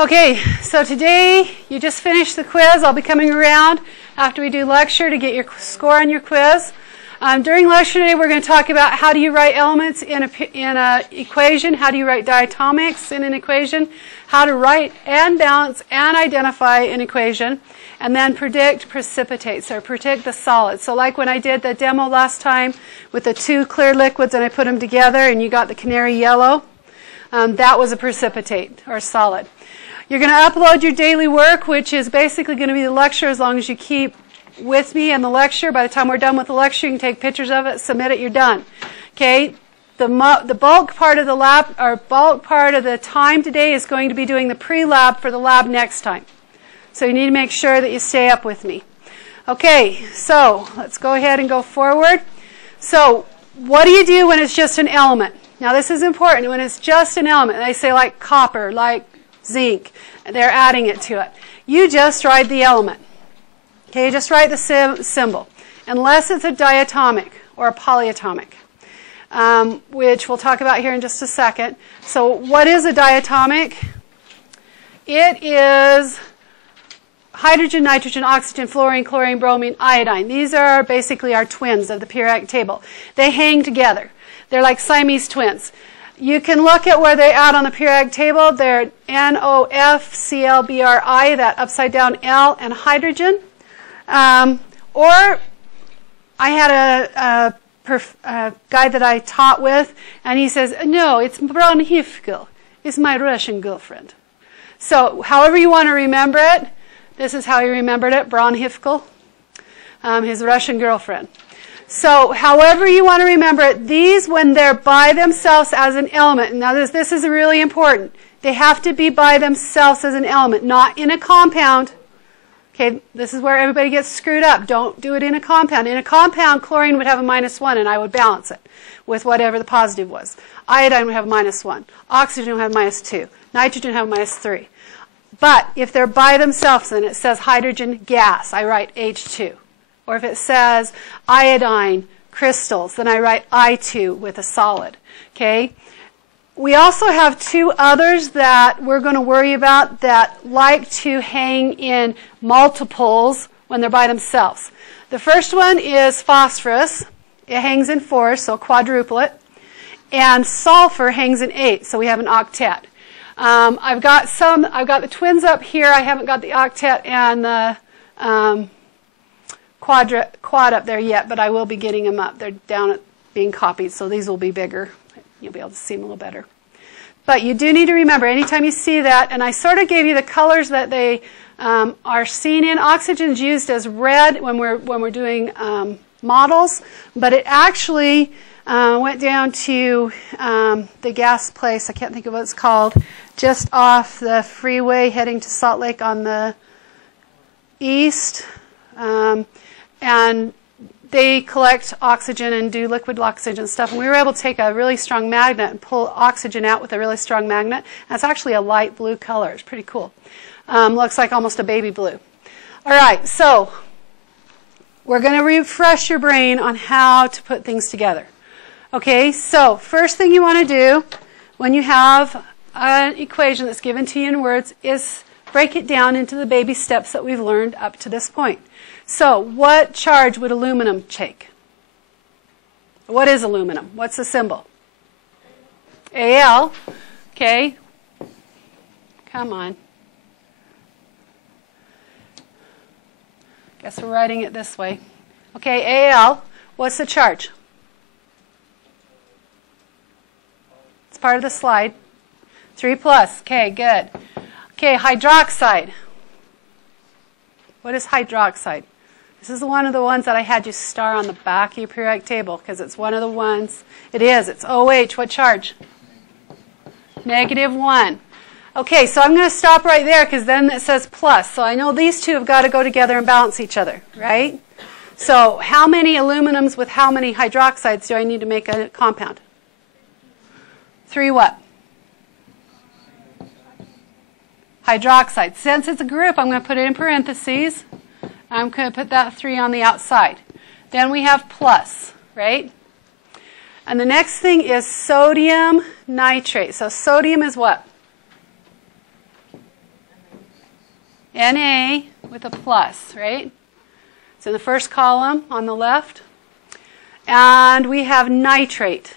Okay, so today you just finished the quiz. I'll be coming around after we do lecture to get your score on your quiz. During lecture today, we're going to talk about how do you write elements in an equation, how do you write diatomics in an equation, how to write and balance and identify an equation, and then predict precipitates, or predict the solids. So like when I did the demo last time with the two clear liquids and I put them together and you got the canary yellow, that was a precipitate, or solid. You're going to upload your daily work, which is basically going to be the lecture as long as you keep with me in the lecture. By the time we're done with the lecture, you can take pictures of it, submit it, you're done. Okay? The bulk part of the lab, or bulk part of the time today is going to be doing the pre-lab for the lab next time. So you need to make sure that you stay up with me. Okay, so let's go ahead and go forward. So what do you do when it's just an element? Now this is important. When it's just an element, they say like copper, like zinc, they're adding it to it. You just write the element. Okay, just write the symbol. Unless it's a diatomic or a polyatomic, which we'll talk about here in just a second. So what is a diatomic? It is hydrogen, nitrogen, oxygen, fluorine, chlorine, bromine, iodine. These are basically our twins of the periodic table. They hang together. They're like Siamese twins. You can look at where they add on the periodic table. They're NOFClBri, that upside down L, and hydrogen. Or I had a guy that I taught with, and he says, no, it's Braunhifkel. It's my Russian girlfriend. So however you want to remember it, this is how he remembered it, Braunhifkel, his Russian girlfriend. So however you want to remember it, these, when they're by themselves as an element, now this is really important. They have to be by themselves as an element, not in a compound. Okay, this is where everybody gets screwed up. Don't do it in a compound. In a compound, chlorine would have a -1, and I would balance it with whatever the positive was. Iodine would have a -1. Oxygen would have a -2. Nitrogen would have a -3. But if they're by themselves and it says hydrogen gas, I write H2. Or if it says iodine crystals, then I write I2 with a solid. Okay? We also have two others that we're going to worry about that like to hang in multiples when they're by themselves. The first one is phosphorus. It hangs in 4, so quadruplet. And sulfur hangs in 8, so we have an octet. I've got the twins up here. I haven't got the octet and the quad up there yet, but I will be getting them up. They're down at being copied, so these will be bigger. You'll be able to see them a little better. But you do need to remember, anytime you see that, and I sort of gave you the colors that they are seen in. Oxygen is used as red when we're doing models, but it actually went down to the gas place, I can't think of what it's called, just off the freeway heading to Salt Lake on the east. And they collect oxygen and do liquid oxygen stuff. And we were able to take a really strong magnet and pull oxygen out with a really strong magnet. And it's actually a light blue color. It's pretty cool. Looks like almost a baby blue. All right, so we're going to refresh your brain on how to put things together. Okay, so first thing you want to do when you have an equation that's given to you in words is break it down into the baby steps that we've learned up to this point. So what charge would aluminum take? What is aluminum? What's the symbol? Al. Okay. Come on. Guess we're writing it this way. Okay, Al. What's the charge? It's part of the slide. 3+. Okay, good. Okay, hydroxide. What is hydroxide? This is one of the ones that I had you star on the back of your periodic table because it's one of the ones. It is. It's OH. What charge? -1. Okay, so I'm going to stop right there because then it says plus. So I know these two have got to go together and balance each other, right? So how many aluminums with how many hydroxides do I need to make a compound? 3 what? Hydroxide. Since it's a group, I'm going to put it in parentheses. I'm going to put that 3 on the outside. Then we have plus, right? And the next thing is sodium nitrate. So sodium is what? Na with a plus, right? It's in the first column on the left. And we have nitrate.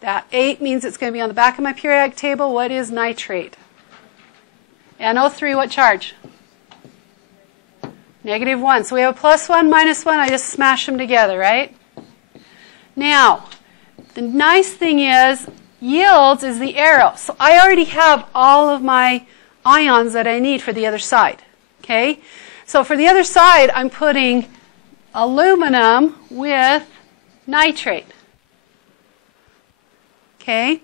That 8 means it's going to be on the back of my periodic table. What is nitrate? NO3, what charge? -1. So we have a +1, -1. I just smash them together, right? Now, the nice thing is, yields is the arrow. So I already have all of my ions that I need for the other side. Okay? So for the other side, I'm putting aluminum with nitrate. Okay?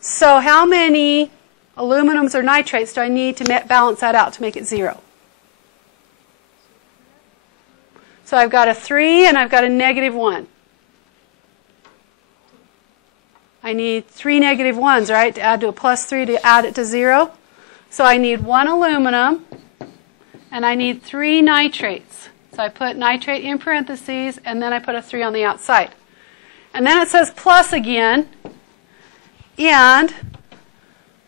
So how many aluminums or nitrates do I need to balance that out to make it 0? So I've got a 3 and I've got a -1. I need 3 -1s, right, to add to a +3 to add it to 0. So I need 1 aluminum and I need 3 nitrates. So I put nitrate in parentheses and then I put a 3 on the outside. And then it says plus again, and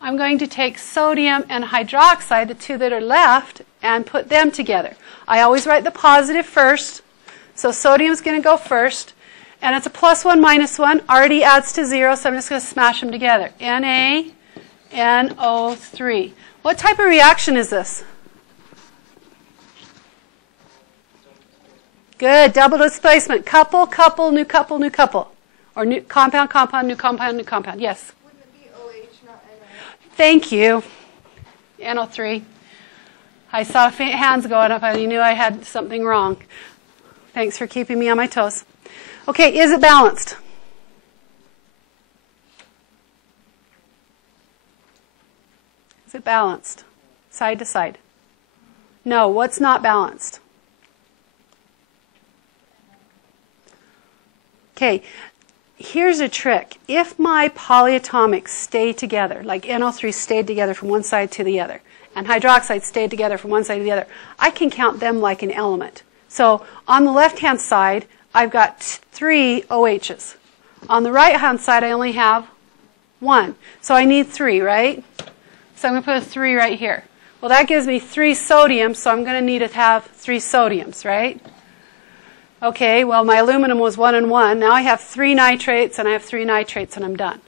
I'm going to take sodium and hydroxide, the two that are left, and put them together. I always write the positive first, so sodium's going to go first, and it's a +1, -1, already adds to 0, so I'm just going to smash them together. NaNO3. What type of reaction is this? Good, double displacement. Couple, couple, new couple, new couple. Or new compound, compound, new compound, new compound. Yes? Wouldn't it be OH, not NO? Thank you. NO3. I saw hands going up and I knew I had something wrong. Thanks for keeping me on my toes. Okay, is it balanced? Is it balanced? Side to side? No, what's not balanced? Okay, here's a trick. If my polyatomics stay together, like NO3 stayed together from one side to the other, and hydroxide stayed together from one side to the other, I can count them like an element. So on the left-hand side, I've got 3 OHs. On the right-hand side, I only have 1. So I need 3, right? So I'm going to put a 3 right here. Well, that gives me 3 sodiums, so I'm going to need to have 3 sodiums, right? Okay, well, my aluminum was 1 and 1. Now I have 3 nitrates, and I have 3 nitrates, and I'm done.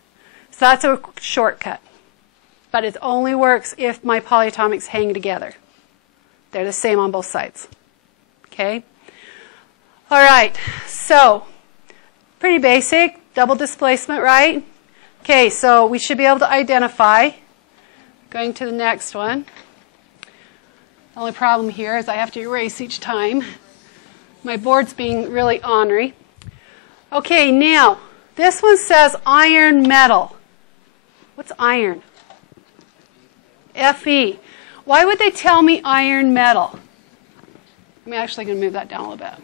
So that's a shortcut. But it only works if my polyatomics hang together. They're the same on both sides. Okay? All right, so pretty basic, double displacement, right? Okay, so we should be able to identify. Going to the next one. The only problem here is I have to erase each time. My board's being really ornery. Okay, now, this one says iron metal. What's iron? Fe. Why would they tell me iron metal? I'm actually going to move that down a little bit.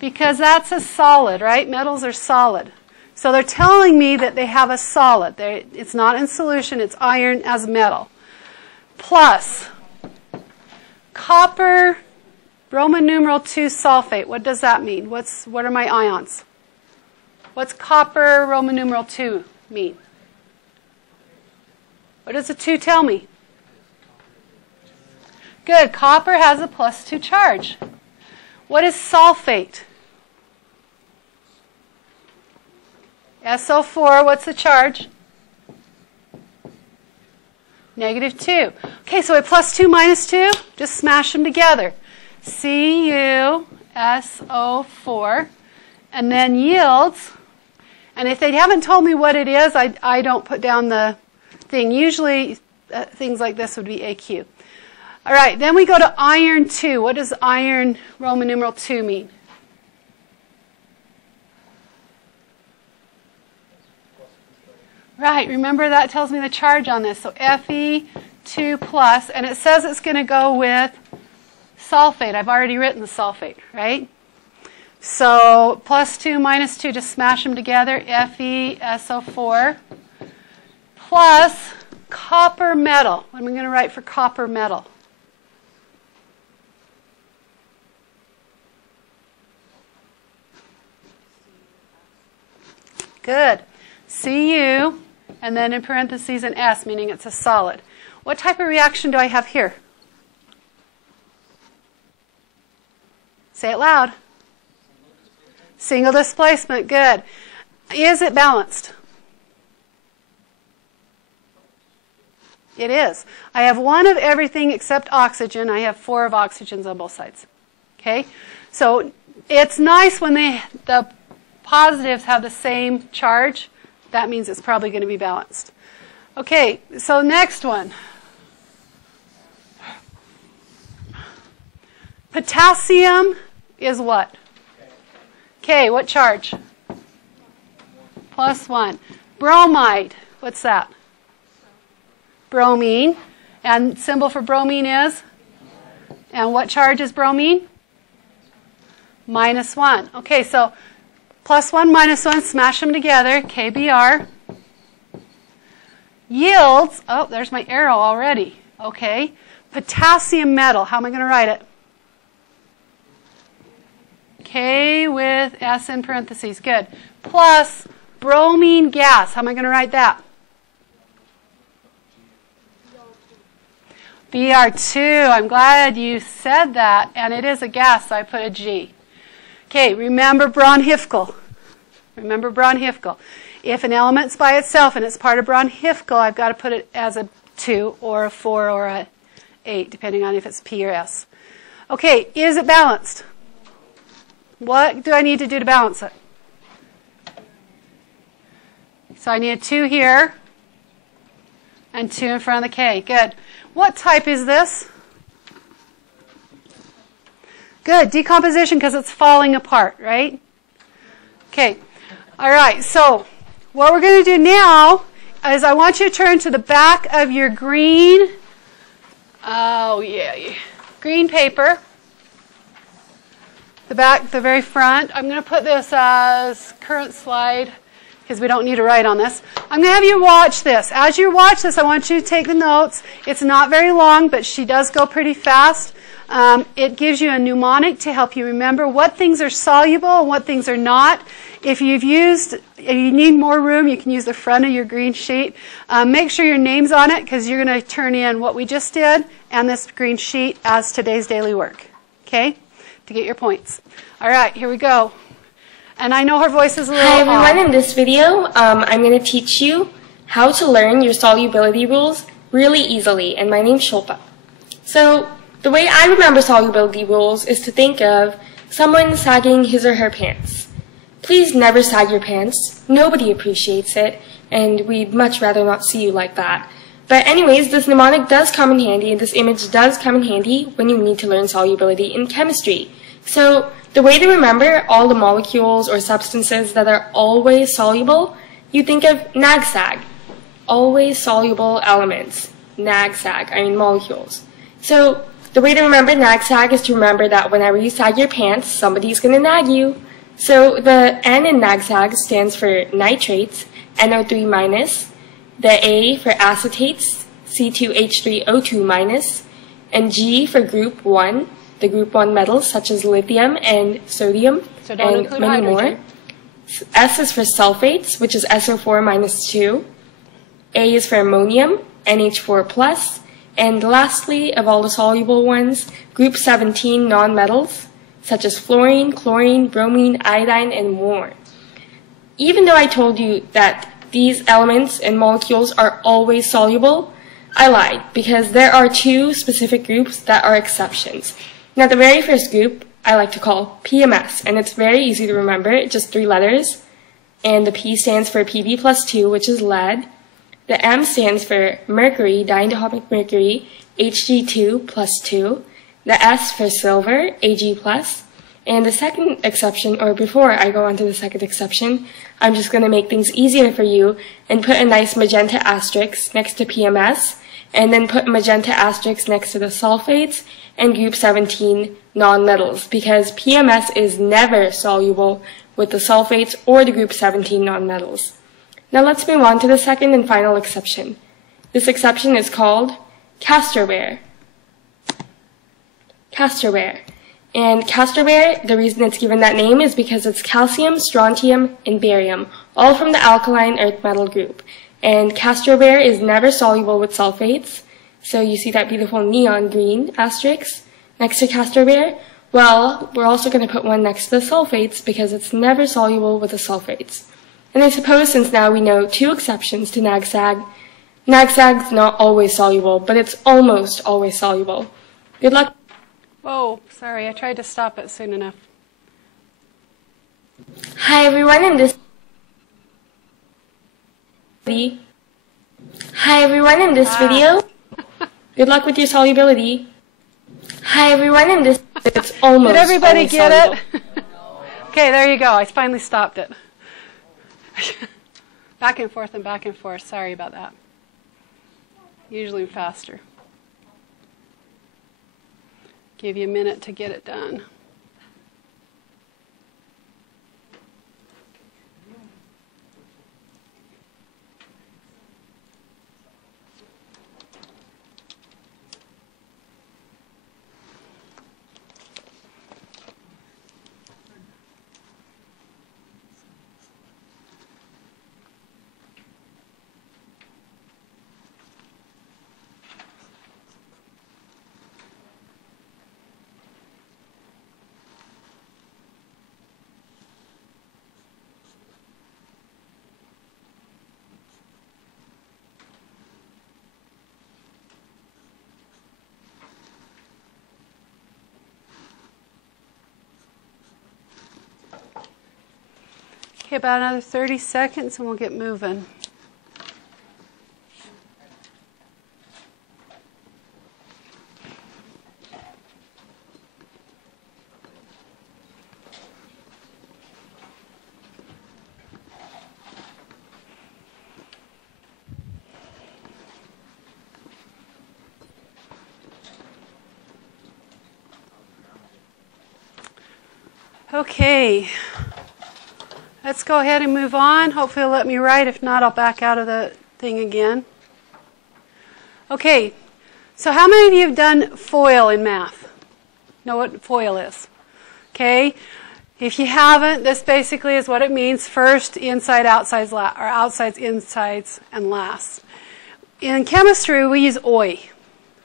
Because that's a solid, right? Metals are solid. So they're telling me that they have a solid. It's not in solution, it's iron as metal. Plus, copper, Roman numeral 2 sulfate. What does that mean? What are my ions? What's copper, Roman numeral 2 mean? What does the 2 tell me? Good. Copper has a +2 charge. What is sulfate? SO4, what's the charge? -2. Okay, so a +2 -2, just smash them together. CuSO4, and then yields. And if they haven't told me what it is, I don't put down the thing. Usually things like this would be AQ. All right, then we go to iron 2. What does iron Roman numeral 2 mean? Right, remember that tells me the charge on this. So Fe2+, and it says it's going to go with sulfate. I've already written the sulfate, right? So +2 -2, just smash them together. FeSO4 plus copper metal. What am I going to write for copper metal? Good. Cu, and then in parentheses an S, meaning it's a solid. What type of reaction do I have here? Say it loud. Single displacement, good. Is it balanced? It is. I have one of everything except oxygen. I have 4 of oxygens on both sides. Okay? So it's nice when the positives have the same charge. That means it's probably going to be balanced. Okay, so next one. Potassium is what? Okay, what charge? +1. Bromide, what's that? Bromine. And symbol for bromine is? And what charge is bromine? -1. Okay, so +1, -1, smash them together. KBr. Yields, oh, there's my arrow already. Okay. Potassium metal, how am I going to write it? K with S in parentheses, good. Plus bromine gas, how am I going to write that? Br2, I'm glad you said that, and it is a gas, so I put a G. Okay, remember Braun-Hifkel. Remember Braun-Hifkel. If an element's by itself and it's part of Braun-Hifkel, I've got to put it as a 2 or a 4 or a 8, depending on if it's P or S. Okay, is it balanced? What do I need to do to balance it? So I need a 2 here and 2 in front of the K. Good. What type is this? Good. Decomposition because it's falling apart, right? Okay. All right. So what we're going to do now is I want you to turn to the back of your green, green paper. The back, the very front. I'm going to put this as current slide because we don't need to write on this. I'm going to have you watch this. As you watch this, I want you to take the notes. It's not very long, but she does go pretty fast. It gives you a mnemonic to help you remember what things are soluble and what things are not. If you need more room, you can use the front of your green sheet. Make sure your name's on it because you're going to turn in what we just did and this green sheet as today's daily work. Okay? To get your points. All right, here we go. And I know her voice is a little Hi everyone, odd. in this video I'm going to teach you how to learn your solubility rules really easily, and my name's Shilpa. So the way I remember solubility rules is to think of someone sagging his or her pants. Please never sag your pants. Nobody appreciates it, and we'd much rather not see you like that. But anyways, this mnemonic does come in handy, and this image does come in handy when you need to learn solubility in chemistry. So the way to remember all the molecules or substances that are always soluble, you think of NAGSAG. Always soluble elements. NAGSAG, molecules. So the way to remember NAGSAG is to remember that whenever you sag your pants, somebody's going to nag you. So the N in NAGSAG stands for nitrates, NO3-, the A for acetates, C2H3O2-, and G for group 1, the group 1 metals such as lithium and sodium, and many more. S is for sulfates, which is SO4 - 2. A is for ammonium, NH4+. And lastly, of all the soluble ones, group 17 nonmetals, such as fluorine, chlorine, bromine, iodine, and more. Even though I told you that these elements and molecules are always soluble, I lied, because there are 2 specific groups that are exceptions. Now, the very first group I like to call PMS, and it's very easy to remember, just 3 letters. And the P stands for Pb+2, which is lead. The M stands for mercury, diatomic mercury, Hg2+2. The S for silver, Ag+. And the second exception, or before I go on to the second exception, I'm just going to make things easier for you and put a nice magenta asterisk next to PMS, and then put a magenta asterisk next to the sulfates and group 17 nonmetals, because PMS is never soluble with the sulfates or the group 17 nonmetals. Now let's move on to the second and final exception. This exception is called castorware. Castorware. And castorware, the reason it's given that name is because it's calcium, strontium, and barium, all from the alkaline earth metal group. And castorware is never soluble with sulfates. So you see that beautiful neon green asterisk next to castorware. Well, we're also going to put one next to the sulfates because it's never soluble with the sulfates. And I suppose since now we know 2 exceptions to NAGSAG, NAGSAG's not always soluble, but it's almost always soluble. Good luck. Whoa, sorry, I tried to stop it soon enough. Hi everyone, in this video, good luck with your solubility. Hi everyone, in this it's almost Did everybody always get soluble. it? Okay, there you go. I finally stopped it. Back and forth and back and forth. Sorry about that. Usually faster. Give you a minute to get it done. Okay, about another 30 seconds and we'll get moving. Okay. Let's go ahead and move on. Hopefully it'll let me write. If not, I'll back out of the thing again. Okay, so how many of you have done FOIL in math? Know what FOIL is? Okay, if you haven't, this basically is what it means. First, inside, outsides, or outsides, insides, and last. In chemistry, we use OI.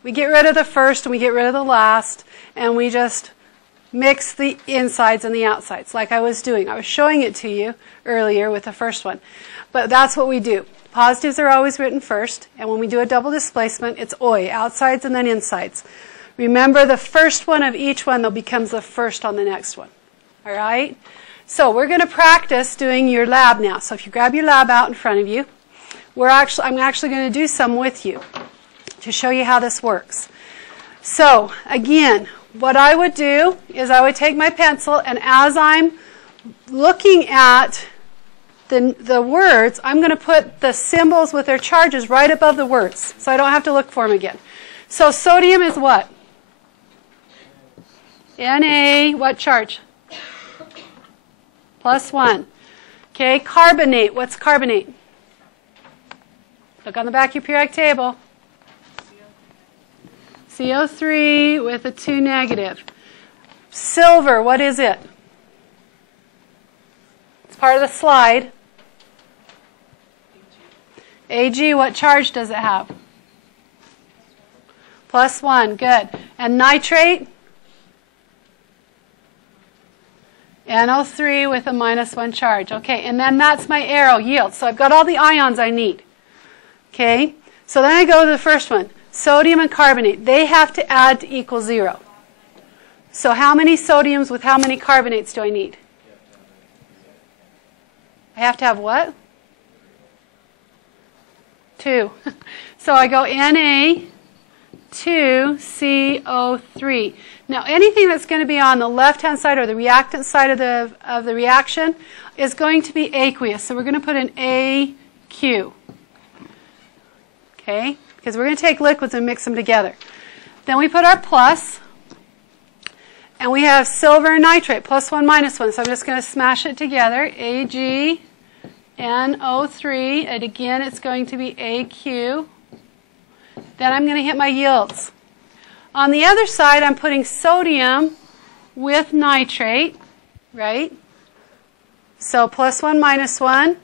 We get rid of the first and we get rid of the last, and we just mix the insides and the outsides like I was doing. I was showing it to you earlier with the first one. But that's what we do. Positives are always written first, and when we do a double displacement, it's OI, outsides and then insides. Remember, the first one of each one though becomes the first on the next one. All right? So we're going to practice doing your lab now. So if you grab your lab out in front of you, I'm actually going to do some with you to show you how this works. So again, what I would do is I would take my pencil, and as I'm looking at the words, I'm going to put the symbols with their charges right above the words, so I don't have to look for them again. So sodium is what? Na, what charge? +1. Okay, carbonate, what's carbonate? Look on the back of your periodic table. CO3 with a 2 negative. Silver, what is it? It's part of the slide. Ag, what charge does it have? +1, good. And nitrate? NO3 with a -1 charge. Okay, and then that's my arrow, yield. So I've got all the ions I need. Okay, so then I go to the first one. Sodium and carbonate, they have to add to equal 0. So how many sodiums with how many carbonates do I need? I have to have what? 2. So I go Na2CO3. Now anything that's going to be on the left-hand side or the reactant side of the reaction is going to be aqueous. So we're going to put an AQ. Okay? Because we're going to take liquids and mix them together. Then we put our plus, and we have silver and nitrate, +1, -1. So I'm just going to smash it together, AgNO3, and again it's going to be AQ. Then I'm going to hit my yields. On the other side, I'm putting sodium with nitrate, right? So +1, -1,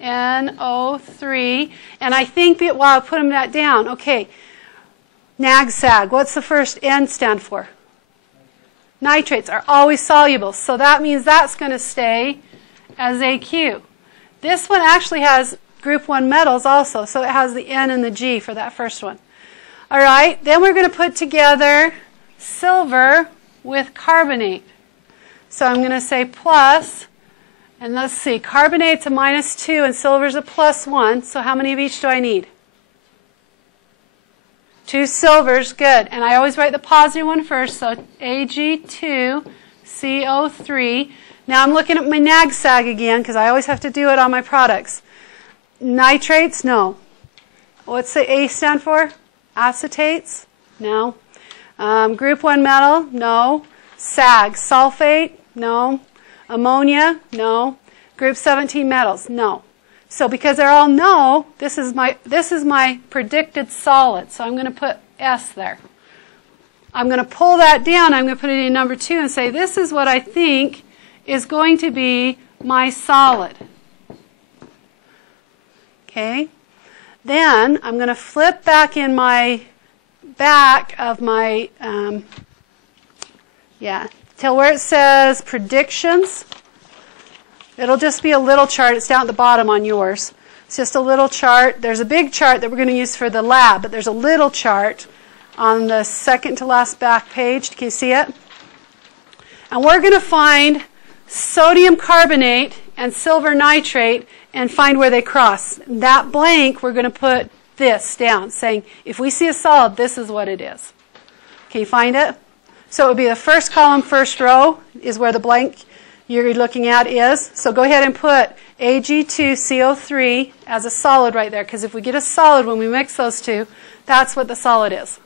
NaNO3, and I think that while I put them that down, okay, NAGSAG. What's the first N stand for? Nitrates are always soluble. So that means that's going to stay as AQ. This one actually has group 1 metals also, so it has the N and the G for that first one. All right, then we're going to put together silver with carbonate. So I'm going to say plus, and let's see, carbonate's a -2 and silver's a +1, so how many of each do I need? 2 silvers, good. And I always write the positive one first, so Ag2CO3. Now I'm looking at my NAGSAG again, because I always have to do it on my products. Nitrates, no. What's the A stand for? Acetates, no. Group 1 metal, no. SAG, sulfate, no. Ammonia, no. Group 17 metals, no. So because they're all no, this is my predicted solid. So I'm going to put S there. I'm going to pull that down. I'm going to put it in number 2 and say this is what I think is going to be my solid. Okay. Then I'm going to flip back in my back of my till where it says predictions. It'll just be a little chart. It's down at the bottom on yours. It's just a little chart. There's a big chart that we're going to use for the lab, but there's a little chart on the second to last back page. Can you see it? And we're going to find sodium carbonate and silver nitrate and find where they cross. That blank, we're going to put this down, saying if we see a solid, this is what it is. Can you find it? So it would be the first column, first row is where the blank you're looking at is. So go ahead and put Ag2CO3 as a solid right there, because if we get a solid when we mix those two, that's what the solid is.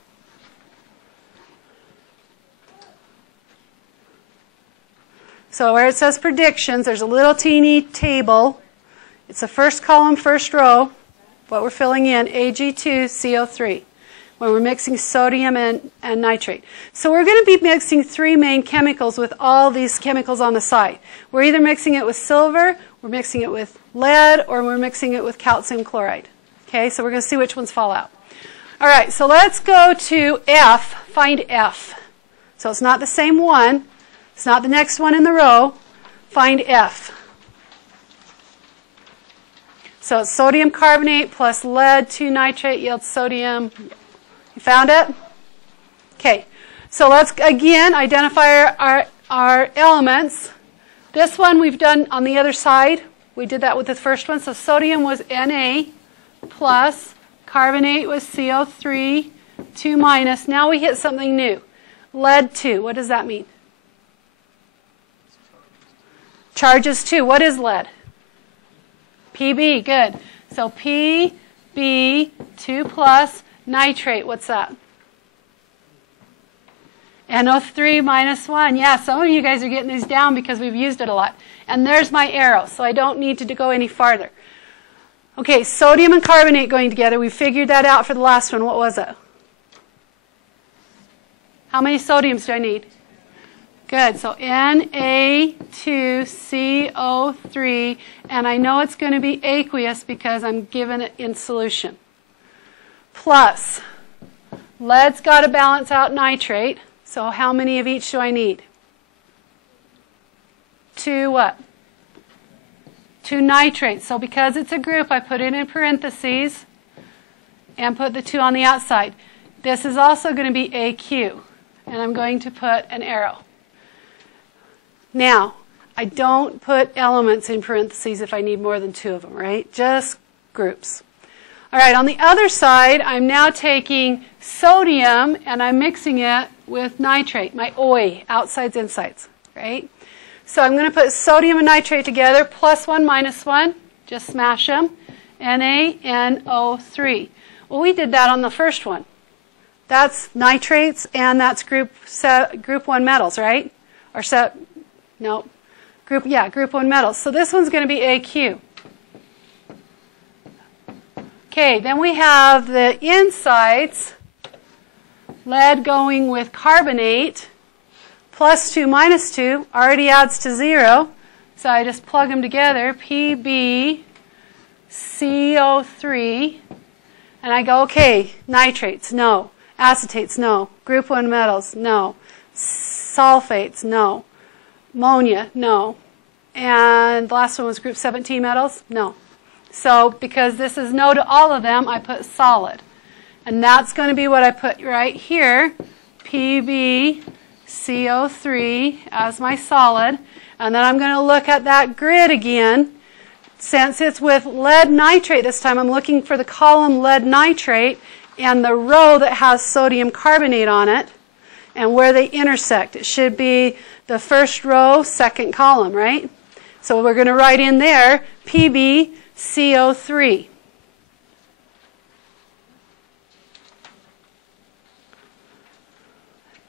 So where it says predictions, there's a little teeny table. It's the first column, first row, what we're filling in, Ag2CO3. When we're mixing sodium and nitrate. So we're going to be mixing 3 main chemicals with all these chemicals on the side. We're either mixing it with silver, we're mixing it with lead, or we're mixing it with calcium chloride. Okay, so we're going to see which ones fall out. All right, so let's go to F, find F. So it's not the same one, it's not the next one in the row. Find F. So it's sodium carbonate plus lead 2 nitrate yields sodium. You found it? Okay. So let's again identify our elements. This one we've done on the other side. We did that with the first one. So sodium was Na plus, carbonate was CO3, 2 minus. Now we hit something new. Lead 2. What does that mean? Charges 2. What is lead? Pb. Good. So Pb 2 plus. Nitrate, what's that? NO3 minus 1. Yeah, some of you guys are getting these down because we've used it a lot. And there's my arrow, so I don't need to go any farther. Okay, sodium and carbonate going together. We figured that out for the last one. What was it? How many sodiums do I need? Good, so Na2CO3, and I know it's going to be aqueous because I'm given it in solution. Plus, lead's got to balance out nitrate. So how many of each do I need? 2 what? 2 nitrates. So because it's a group, I put it in parentheses and put the 2 on the outside. This is also going to be AQ, and I'm going to put an arrow. Now, I don't put elements in parentheses if I need more than 2 of them, right? Just groups. All right, on the other side, I'm now taking sodium and I'm mixing it with nitrate, my OI, outsides, insides, right? So I'm going to put sodium and nitrate together, plus 1, minus 1, just smash them, NaNO3. Well, we did that on the first one. That's nitrates and that's group 1 metals, right? Or group 1 metals. So this one's going to be AQ. Okay, then we have the insides, lead going with carbonate, plus 2 minus 2, already adds to 0. So I just plug them together, PbCO3, and I go, okay, nitrates, no. Acetates, no. Group 1 metals, no. Sulfates, no. Ammonia, no. And the last one was group 17 metals, no. So because this is no to all of them, I put solid. And that's going to be what I put right here, PbCO3 as my solid. And then I'm going to look at that grid again. Since it's with lead nitrate this time, I'm looking for the column lead nitrate and the row that has sodium carbonate on it and where they intersect. It should be the first row, second column, right? So we're going to write in there PbCO3.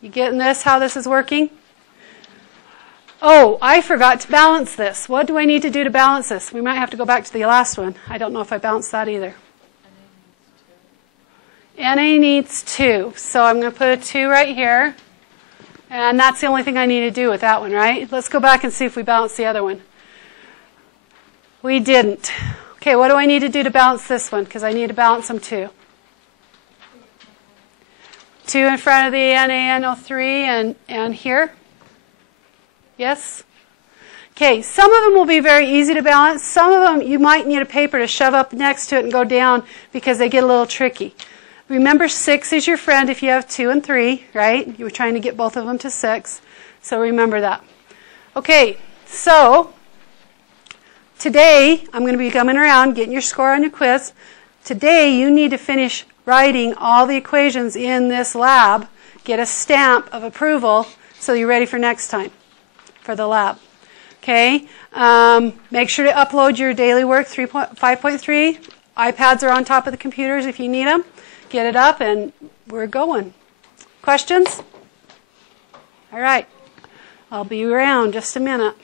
You getting this, how this is working? Oh, I forgot to balance this. What do I need to do to balance this? We might have to go back to the last one. I don't know if I balanced that either. Na needs 2. So I'm going to put a 2 right here. And that's the only thing I need to do with that one, right? Let's go back and see if we balance the other one. We didn't. Okay, what do I need to do to balance this one? Because I need to balance them too. 2 in front of the NaNO3 and here. Yes? Okay, some of them will be very easy to balance. Some of them you might need a paper to shove up next to it and go down because they get a little tricky. Remember 6 is your friend if you have 2 and 3, right? You were trying to get both of them to 6. So remember that. Okay, so today I'm going to be coming around getting your score on your quiz. Today you need to finish writing all the equations in this lab, get a stamp of approval so you're ready for next time for the lab. Okay, make sure to upload your daily work 5.3. iPads are on top of the computers if you need them. Get it up and we're going. Questions? All right, I'll be around just a minute.